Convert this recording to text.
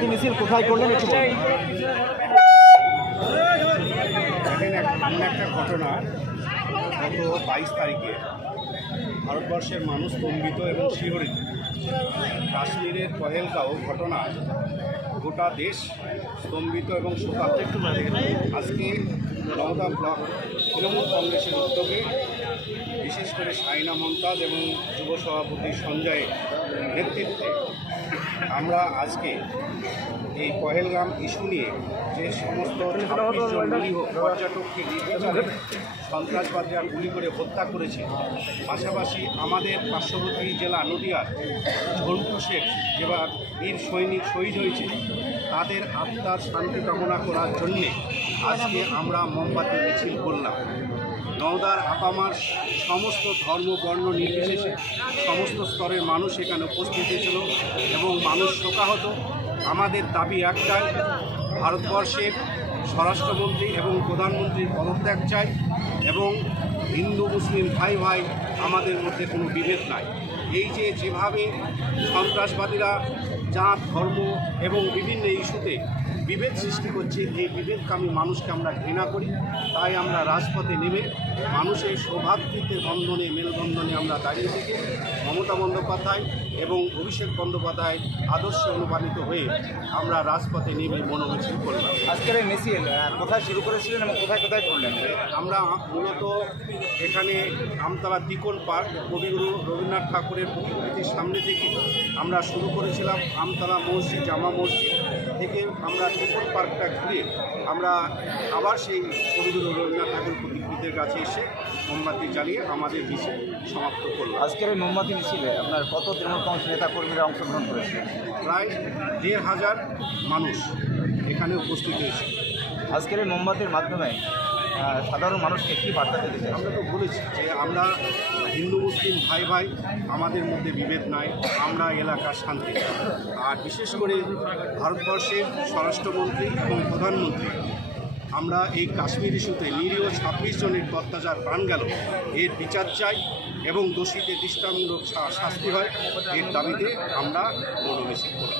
মিছিল কোথায় করলেন একটু বলুন। একটা ঘটনা গত 22 তারিখে ভারতবর্ষের মানুষ স্তম্ভিত এবং শিহরিত। কাশ্মীরের পহেলগাঁও ঘটনা গোটা দেশ স্তম্ভিত এবং শোকাহত। আজকে নওদা ব্লক তৃণমূল কংগ্রেসের উদ্যোগে বিশেষ করে সাইনা মমতাজ এবং যুব সভাপতি সঞ্জয়ের নেতৃত্বে আমরা আজকে এই পহেলগাম ইস্যু নিয়ে যে সমস্ত 26 জন নিরীহ পর্যটককে নির্বিচারে সন্ত্রাসবাদীরা গুলি করে হত্যা করেছে, পাশাপাশি আমাদের পার্শ্ববর্তী জেলা নদিয়ার ঝন্টু শেখ যেবার বীর সৈনিক শহীদ হয়েছে, তাদের আত্মার শান্তি কামনা করার জন্যে আজকে আমরা মোমবাতি মিছিল করলাম। নওদার আপামার সমস্ত ধর্ম বর্ণ নির্বিশেষে সমস্ত স্তরের মানুষ এখানে উপস্থিত হয়েছিল এবং মানুষ শোকাহত। আমাদের দাবি একটাই, ভারতবর্ষের স্বরাষ্ট্রমন্ত্রী এবং প্রধানমন্ত্রীর পদত্যাগ চাই এবং হিন্দু মুসলিম ভাই ভাই আমাদের মধ্যে কোনো বিভেদ নাই। এই যেভাবে সন্ত্রাসবাদীরা জাত ধর্ম এবং বিভিন্ন ইস্যুতে বিভেদ সৃষ্টি করছে, এই বিভেদকামী মানুষকে আমরা ঘৃণা করি। তাই আমরা রাজপথে নেমে মানুষের সৌভাতৃত্বের বন্ধনে মেলবন্ধনে আমরা দাঁড়িয়ে থেকে মমতা বন্দ্যোপাধ্যায় এবং অভিষেক বন্দ্যোপাধ্যায় আদর্শে অনুপ্রাণিত হয়ে আমরা রাজপথে নেমে মনোমিছিল করলাম। আজকের এই মিছিল কোথায় শুরু করেছিলেন এবং কোথায় কোথায় করলেন? আমরা মূলত এখানে আমতলা তিকোন পার্ক কবিগুরু রবীন্দ্রনাথ ঠাকুরের প্রতিকৃতির সামনে থেকে আমরা শুরু করেছিলাম। আমতলা মসজিদ জামা মসজিদ থেকে আমরা তিকোন পার্কটা ঘুরে আমরা আবার সেই কবিগুরু রবীন্দ্রনাথ ঠাকুর প্রতিকৃতির কাছে এসে মোমবাতি জ্বালিয়ে আমাদের মিছিল সমাপ্ত করলাম। আজকের এই মোমবাতি মিছিলে আপনার কত তৃণমূল কংগ্রেস নেতাকর্মীরা অংশগ্রহণ করেছিলেন? প্রায় ১,৫০০ মানুষ এখানে উপস্থিত হয়েছে। আজকের এই মোমবাতির মাধ্যমে সাধারণ মানুষকে কী বার্তা দিতে চাই? আমরা তো বলেছি যে আমরা হিন্দু মুসলিম ভাই ভাই, আমাদের মধ্যে বিভেদ নাই, আমরা এলাকার শান্তি। আর বিশেষ করে ভারতবর্ষের স্বরাষ্ট্রমন্ত্রী এবং প্রধানমন্ত্রী, আমরা এই কাশ্মীর ইস্যুতে নিরীহ 26 জনের অত্যাচার প্রাণ গেল, এর বিচার চাই এবং দোষীদের দৃষ্টান্তমূলক শাস্তি হয়, এর দাবিতে আমরা মনোমিছিল করি।